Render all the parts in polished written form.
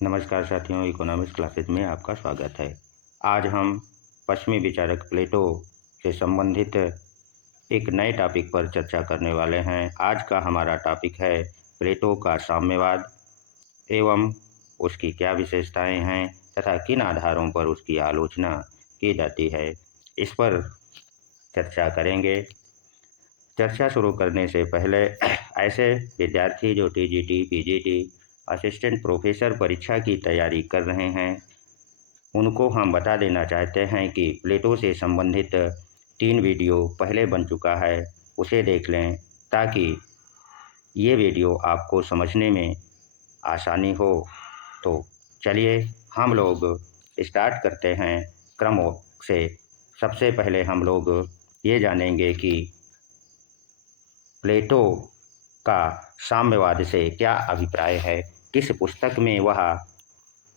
नमस्कार साथियों, economics classes में आपका स्वागत है। आज हम पश्चिमी विचारक प्लेटो से संबंधित एक नए टॉपिक पर चर्चा करने वाले हैं। आज का हमारा टॉपिक है प्लेटो का साम्यवाद एवं उसकी क्या विशेषताएं हैं तथा किन आधारों पर उसकी आलोचना की जाती है, इस पर चर्चा करेंगे। चर्चा शुरू करने से पहले ऐसे विद्यार्थी जो टीजीटी, पीजीटी, असिस्टेंट प्रोफेसर परीक्षा की तैयारी कर रहे हैं, उनको हम बता देना चाहते हैं कि प्लेटो से संबंधित 3 वीडियो पहले बन चुका है, उसे देख लें ताकि ये वीडियो आपको समझने में आसानी हो। तो चलिए हम लोग स्टार्ट करते हैं क्रम से। सबसे पहले हम लोग ये जानेंगे कि प्लेटो का साम्यवाद से क्या अभिप्राय है, किस पुस्तक में वह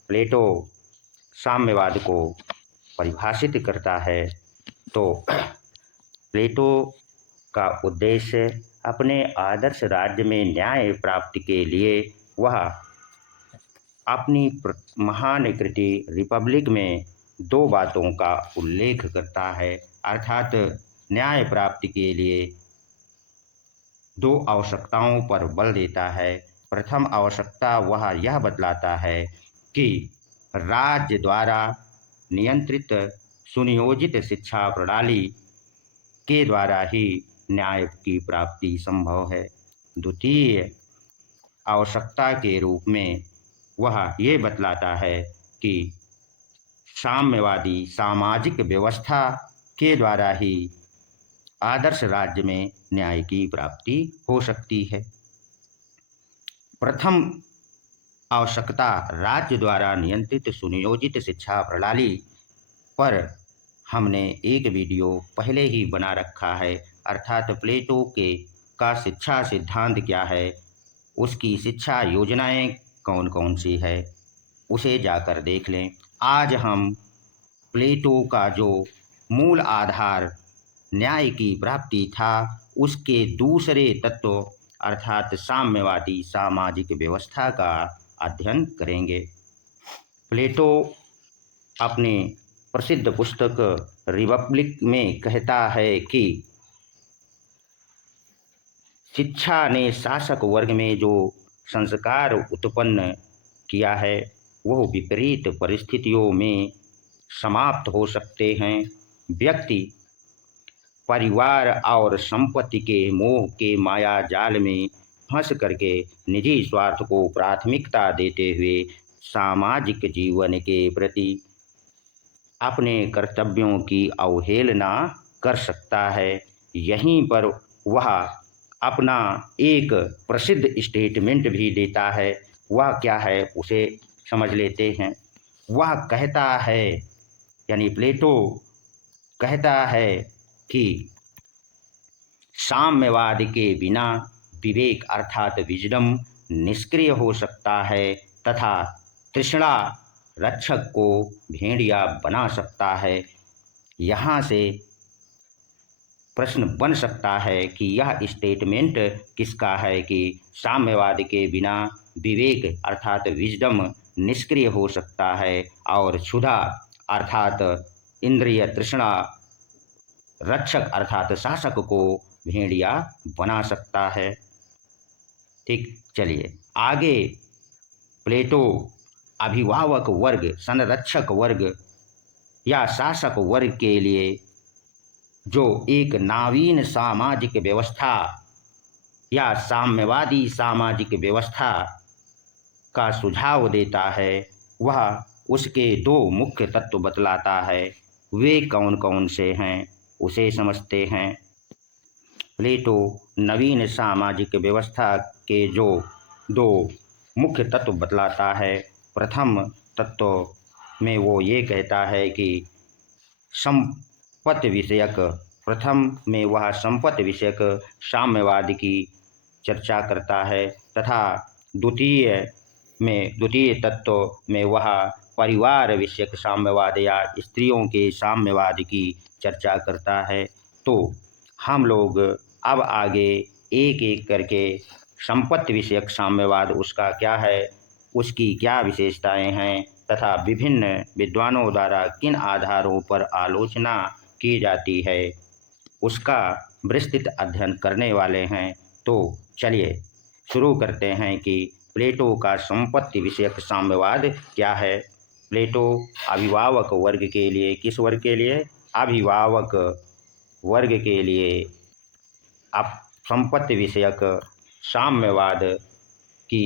प्लेटो साम्यवाद को परिभाषित करता है। तो प्लेटो का उद्देश्य अपने आदर्श राज्य में न्याय प्राप्ति के लिए वह अपनी महान कृति रिपब्लिक में 2 बातों का उल्लेख करता है, अर्थात न्याय प्राप्ति के लिए 2 आवश्यकताओं पर बल देता है। प्रथम आवश्यकता वह यह बतलाता है कि राज्य द्वारा नियंत्रित सुनियोजित शिक्षा प्रणाली के द्वारा ही न्याय की प्राप्ति संभव है। द्वितीय आवश्यकता के रूप में वह ये बतलाता है कि साम्यवादी सामाजिक व्यवस्था के द्वारा ही आदर्श राज्य में न्याय की प्राप्ति हो सकती है। प्रथम आवश्यकता राज्य द्वारा नियंत्रित सुनियोजित शिक्षा प्रणाली पर हमने एक वीडियो पहले ही बना रखा है, अर्थात प्लेटो के का शिक्षा सिद्धांत क्या है, उसकी शिक्षा योजनाएं कौन कौन सी है, उसे जाकर देख लें। आज हम प्लेटो का जो मूल आधार न्याय की प्राप्ति था, उसके दूसरे तत्व अर्थात साम्यवादी सामाजिक व्यवस्था का अध्ययन करेंगे। प्लेटो अपनी प्रसिद्ध पुस्तक रिपब्लिक में कहता है कि शिक्षा ने शासक वर्ग में जो संस्कार उत्पन्न किया है, वह विपरीत परिस्थितियों में समाप्त हो सकते हैं। व्यक्ति परिवार और संपत्ति के मोह के माया जाल में फंस करके निजी स्वार्थ को प्राथमिकता देते हुए सामाजिक जीवन के प्रति अपने कर्तव्यों की अवहेलना कर सकता है। यहीं पर वह अपना एक प्रसिद्ध स्टेटमेंट भी देता है। वह क्या है, उसे समझ लेते हैं। वह कहता है, यानी प्लेटो कहता है कि साम्यवाद के बिना विवेक अर्थात विजडम निष्क्रिय हो सकता है तथा तृष्णा रक्षक को भेड़िया बना सकता है। यहाँ से प्रश्न बन सकता है कि यह स्टेटमेंट किसका है कि साम्यवाद के बिना विवेक अर्थात विजडम निष्क्रिय हो सकता है और क्षुधा अर्थात इंद्रिय तृष्णा रक्षक अर्थात शासक को भेड़िया बना सकता है। ठीक, चलिए आगे। प्लेटो अभिभावक वर्ग, संरक्षक वर्ग या शासक वर्ग के लिए जो एक नवीन सामाजिक व्यवस्था या साम्यवादी सामाजिक व्यवस्था का सुझाव देता है, वह उसके 2 मुख्य तत्व बतलाता है। वे कौन कौन से हैं, उसे समझते हैं। प्लेटो नवीन सामाजिक व्यवस्था के जो 2 मुख्य तत्व बतलाता है, प्रथम तत्व में वो ये कहता है कि संपत्ति विषयक, प्रथम में वह संपत्ति विषयक साम्यवाद की चर्चा करता है तथा द्वितीय तत्व में वह परिवार विषयक साम्यवाद या स्त्रियों के साम्यवाद की चर्चा करता है। तो हम लोग अब आगे एक एक करके संपत्ति विषयक साम्यवाद उसका क्या है, उसकी क्या विशेषताएं हैं तथा विभिन्न विद्वानों द्वारा किन आधारों पर आलोचना की जाती है, उसका विस्तृत अध्ययन करने वाले हैं। तो चलिए शुरू करते हैं कि प्लेटो का संपत्ति विषयक साम्यवाद क्या है। प्लेटो अभिभावक वर्ग के लिए, किस वर्ग के लिए? अभिभावक वर्ग के लिए अब संपत्ति विषयक साम्यवाद की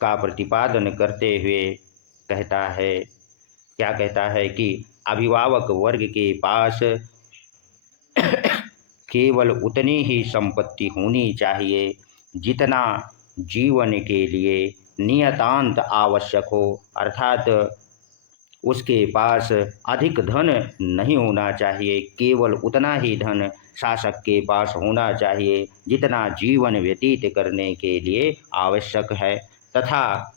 का प्रतिपादन करते हुए कहता है, क्या कहता है कि अभिभावक वर्ग के पास केवल उतनी ही संपत्ति होनी चाहिए जितना जीवन के लिए नियतांत आवश्यक हो, अर्थात उसके पास अधिक धन नहीं होना चाहिए, केवल उतना ही धन शासक के पास होना चाहिए जितना जीवन व्यतीत करने के लिए आवश्यक है, तथा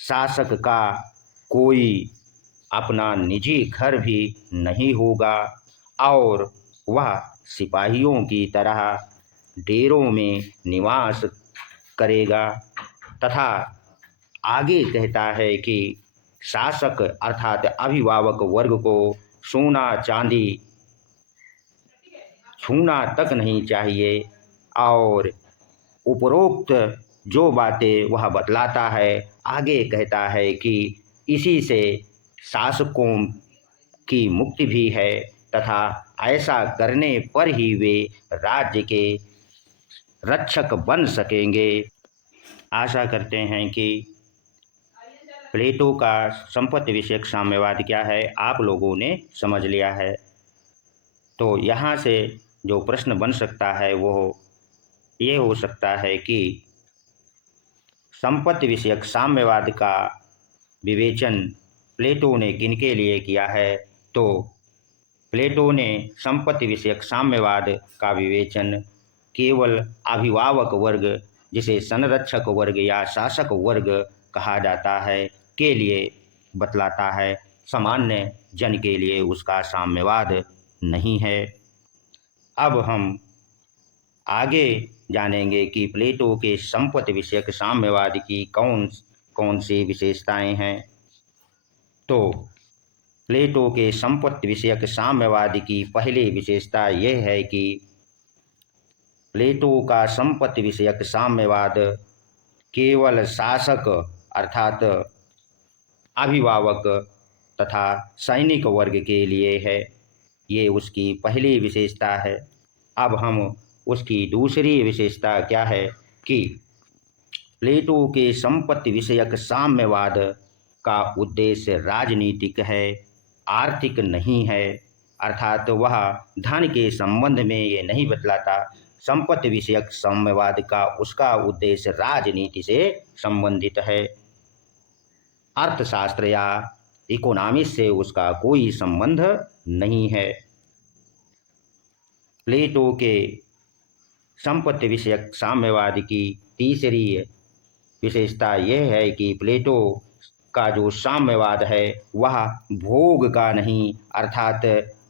शासक का कोई अपना निजी घर भी नहीं होगा और वह सिपाहियों की तरह डेरों में निवास करेगा। तथा आगे कहता है कि शासक अर्थात अभिभावक वर्ग को सोना चांदी छूना तक नहीं चाहिए और उपरोक्त जो बातें वह बतलाता है, आगे कहता है कि इसी से शासकों की मुक्ति भी है तथा ऐसा करने पर ही वे राज्य के रक्षक बन सकेंगे। आशा करते हैं कि प्लेटो का संपत्ति विषयक साम्यवाद क्या है आप लोगों ने समझ लिया है। तो यहाँ से जो प्रश्न बन सकता है वो ये हो सकता है कि संपत्ति विषयक साम्यवाद का विवेचन प्लेटो ने किनके लिए किया है। तो प्लेटो ने संपत्ति विषयक साम्यवाद का विवेचन केवल अभिभावक वर्ग, जिसे संरक्षक वर्ग या शासक वर्ग कहा जाता है, के लिए बतलाता है, सामान्य जन के लिए उसका साम्यवाद नहीं है। अब हम आगे जानेंगे कि प्लेटो के संपत्ति विषयक साम्यवाद की कौन कौन सी विशेषताएं हैं। तो प्लेटो के संपत्ति विषयक साम्यवाद की पहली विशेषता यह है कि प्लेटो का संपत्ति विषयक साम्यवाद केवल शासक अर्थात अभिभावक तथा सैनिक वर्ग के लिए है, ये उसकी पहली विशेषता है। अब हम उसकी दूसरी विशेषता क्या है कि प्लेटो के संपत्ति विषयक साम्यवाद का उद्देश्य राजनीतिक है, आर्थिक नहीं है, अर्थात वह धन के संबंध में ये नहीं बतलाता। संपत्ति विषयक साम्यवाद का उसका उद्देश्य राजनीति से संबंधित है, अर्थशास्त्र या इकोनॉमिक्स से उसका कोई संबंध नहीं है। प्लेटो के संपत्ति विषयक साम्यवाद की तीसरी विशेषता यह है कि प्लेटो का जो साम्यवाद है वह भोग का नहीं अर्थात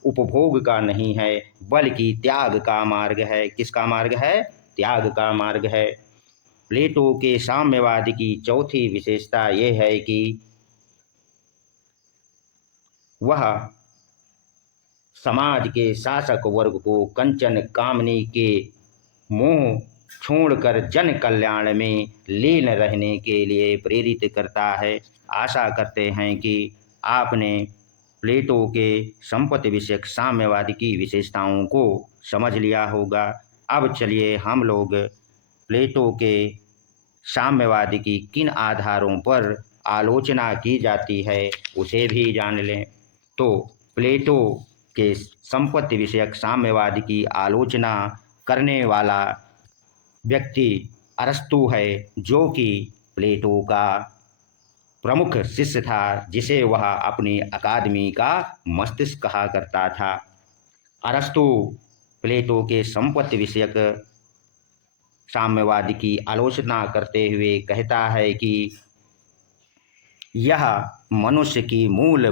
उपभोग का नहीं है, बल्कि त्याग का मार्ग है। किसका मार्ग है? त्याग का मार्ग है। प्लेटो के साम्यवाद की चौथी विशेषता यह है कि वह समाज के शासक वर्ग को कंचन कामनी के मोह छोड़कर जन कल्याण में लीन रहने के लिए प्रेरित करता है। आशा करते हैं कि आपने प्लेटो के संपत्ति विषयक साम्यवाद की विशेषताओं को समझ लिया होगा। अब चलिए हम लोग प्लेटो के साम्यवाद की किन आधारों पर आलोचना की जाती है उसे भी जान लें। तो प्लेटो के संपत्ति विषयक साम्यवाद की आलोचना करने वाला व्यक्ति अरस्तु है, जो कि प्लेटो का प्रमुख शिष्य था, जिसे वह अपनी अकादमी का मस्तिष्क कहा करता था। अरस्तु प्लेटो के संपत्ति विषयक साम्यवाद की आलोचना करते हुए कहता है कि यह मनुष्य की मूल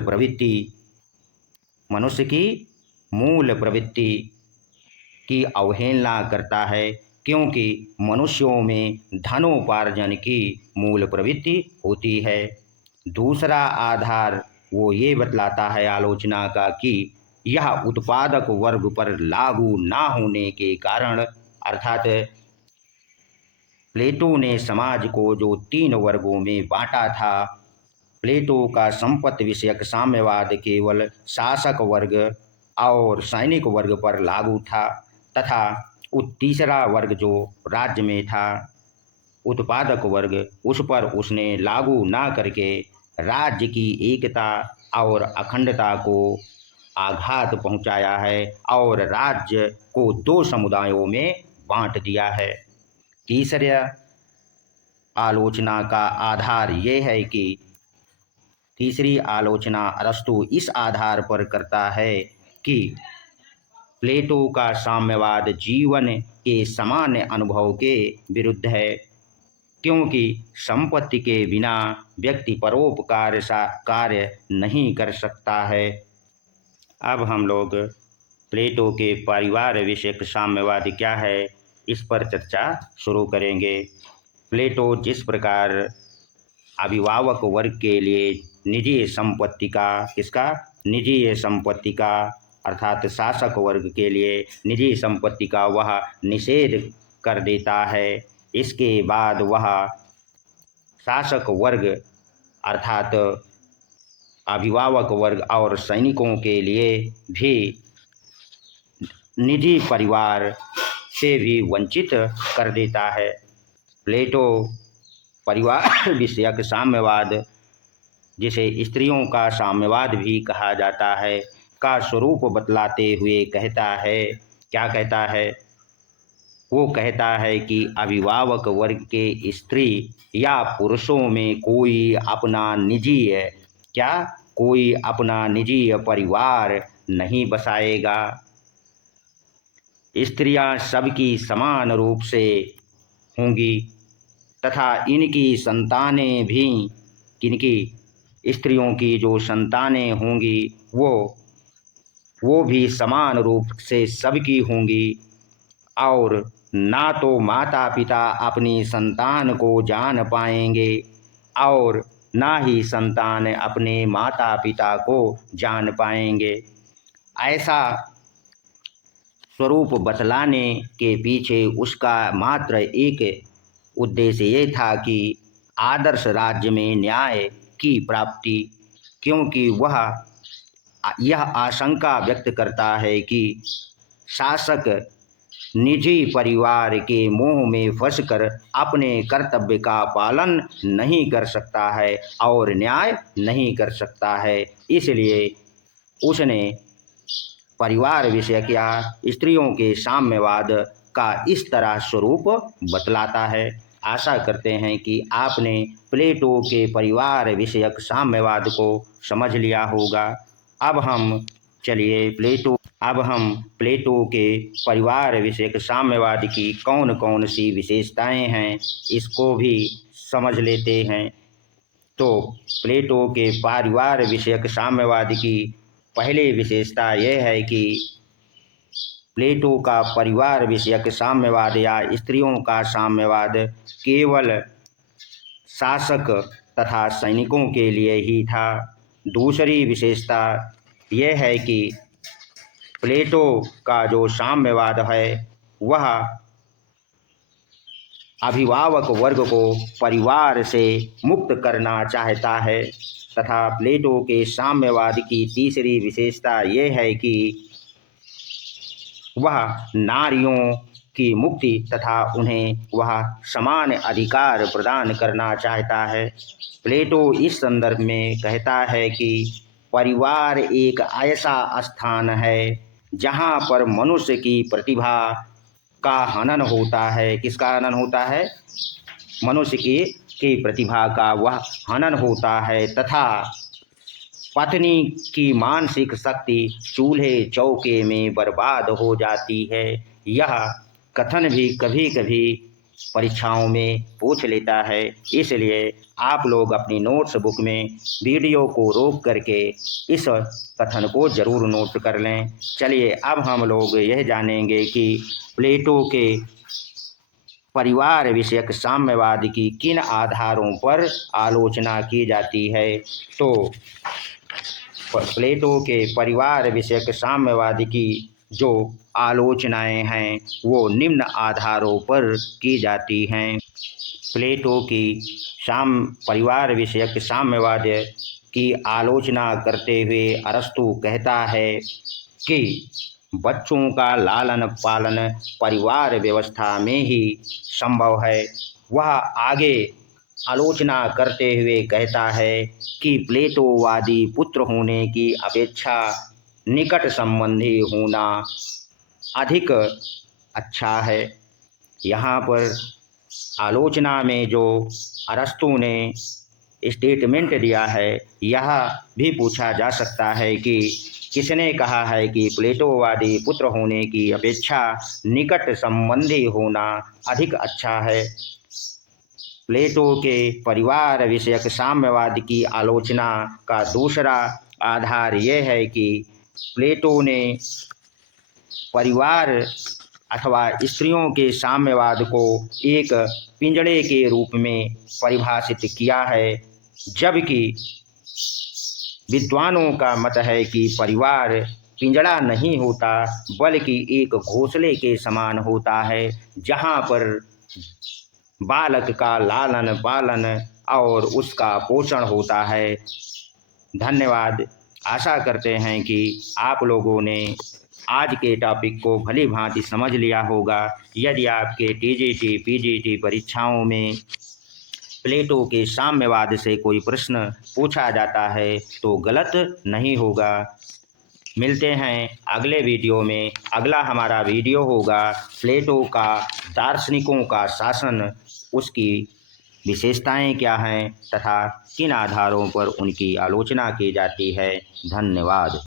प्रवृत्ति की अवहेलना करता है, क्योंकि मनुष्यों में धनोपार्जन की मूल प्रवृत्ति होती है। दूसरा आधार वो ये बतलाता है आलोचना का कि यह उत्पादक वर्ग पर लागू ना होने के कारण, अर्थात प्लेटो ने समाज को जो 3 वर्गों में बांटा था, प्लेटो का संपत्ति विषयक साम्यवाद केवल शासक वर्ग और सैनिक वर्ग पर लागू था, तथा तीसरा वर्ग जो राज्य में था, उत्पादक वर्ग, उस पर उसने लागू ना करके राज्य की एकता और अखंडता को आघात पहुंचाया है और राज्य को 2 समुदायों में बांट दिया है। तीसरा आलोचना का आधार ये है कि तीसरी आलोचना अरस्तु इस आधार पर करता है कि प्लेटो का साम्यवाद जीवन के सामान्य अनुभव के विरुद्ध है, क्योंकि संपत्ति के बिना व्यक्ति परोपकार कार्य नहीं कर सकता है। अब हम लोग प्लेटो के परिवार विषयक साम्यवाद क्या है, इस पर चर्चा शुरू करेंगे। प्लेटो जिस प्रकार अभिभावक वर्ग के लिए निजी संपत्ति का, किसका, निजी संपत्ति का, अर्थात शासक वर्ग के लिए निजी संपत्ति का वह निषेध कर देता है, इसके बाद वह शासक वर्ग अर्थात अभिभावक वर्ग और सैनिकों के लिए भी निजी परिवार से भी वंचित कर देता है। प्लेटो परिवार विषयक साम्यवाद, जिसे स्त्रियों का साम्यवाद भी कहा जाता है, का स्वरूप बतलाते हुए कहता है, क्या कहता है, वो कहता है कि अभिभावक वर्ग के स्त्री या पुरुषों में कोई अपना निजी परिवार नहीं बसाएगा। स्त्रियां सबकी समान रूप से होंगी तथा इनकी संतानें भी, किनकी, स्त्रियों की जो संतानें होंगी वो भी समान रूप से सबकी होंगी, और ना तो माता पिता अपनी संतान को जान पाएंगे और ना ही संतान अपने माता पिता को जान पाएंगे। ऐसा स्वरूप बतलाने के पीछे उसका मात्र एक उद्देश्य ये था कि आदर्श राज्य में न्याय की प्राप्ति, क्योंकि वह यह आशंका व्यक्त करता है कि शासक निजी परिवार के मोह में फंसकर अपने कर्तव्य का पालन नहीं कर सकता है और न्याय नहीं कर सकता है। इसलिए उसने परिवार विषयक या स्त्रियों के साम्यवाद का इस तरह स्वरूप बतलाता है। आशा करते हैं कि आपने प्लेटो के परिवार विषयक साम्यवाद को समझ लिया होगा। अब हम प्लेटो के परिवार विषयक साम्यवाद की कौन कौन सी विशेषताएं हैं, इसको भी समझ लेते हैं। तो प्लेटो के परिवार विषयक साम्यवाद की पहली विशेषता यह है कि प्लेटो का परिवार विषयक साम्यवाद या स्त्रियों का साम्यवाद केवल शासक तथा सैनिकों के लिए ही था। दूसरी विशेषता यह है कि प्लेटो का जो साम्यवाद है वह अभिभावक वर्ग को परिवार से मुक्त करना चाहता है, तथा प्लेटो के साम्यवाद की तीसरी विशेषता ये है कि वह नारियों की मुक्ति तथा उन्हें वह समान अधिकार प्रदान करना चाहता है। प्लेटो इस संदर्भ में कहता है कि परिवार एक ऐसा स्थान है जहाँ पर मनुष्य की प्रतिभा का हनन होता है। किसका हनन होता है? मनुष्य की प्रतिभा का वह हनन होता है तथा पत्नी की मानसिक शक्ति चूल्हे चौके में बर्बाद हो जाती है। यह कथन भी कभी कभी परीक्षाओं में पूछ लेता है, इसलिए आप लोग अपनी नोट्स बुक में वीडियो को रोक करके इस कथन को जरूर नोट कर लें। चलिए अब हम लोग यह जानेंगे कि प्लेटो के परिवार विषयक साम्यवाद की किन आधारों पर आलोचना की जाती है? तो प्लेटो के परिवार विषयक साम्यवाद की जो आलोचनाएं हैं वो निम्न आधारों पर की जाती हैं। प्लेटो की परिवार विषयक साम्यवाद की आलोचना करते हुए अरस्तु कहता है कि बच्चों का लालन पालन परिवार व्यवस्था में ही संभव है। वह आगे आलोचना करते हुए कहता है कि प्लेटोवादी पुत्र होने की अपेक्षा निकट संबंधी होना अधिक अच्छा है। यहाँ पर आलोचना में जो अरस्तु ने स्टेटमेंट दिया है यह भी पूछा जा सकता है कि किसने कहा है कि प्लेटोवादी पुत्र होने की अपेक्षा निकट संबंधी होना अधिक अच्छा है। प्लेटो के परिवार विषयक साम्यवाद की आलोचना का दूसरा आधार यह है कि प्लेटो ने परिवार अथवा स्त्रियों के साम्यवाद को एक पिंजड़े के रूप में परिभाषित किया है, जबकि विद्वानों का मत है कि परिवार पिंजड़ा नहीं होता बल्कि एक घोंसले के समान होता है, जहाँ पर बालक का लालन पालन और उसका पोषण होता है। धन्यवाद। आशा करते हैं कि आप लोगों ने आज के टॉपिक को भली भांति समझ लिया होगा। यदि आपके टीजीटी पीजीटी परीक्षाओं में प्लेटो के साम्यवाद से कोई प्रश्न पूछा जाता है तो गलत नहीं होगा। मिलते हैं अगले वीडियो में। अगला हमारा वीडियो होगा प्लेटो का दार्शनिकों का शासन, उसकी विशेषताएं क्या हैं तथा किन आधारों पर उनकी आलोचना की जाती है। धन्यवाद।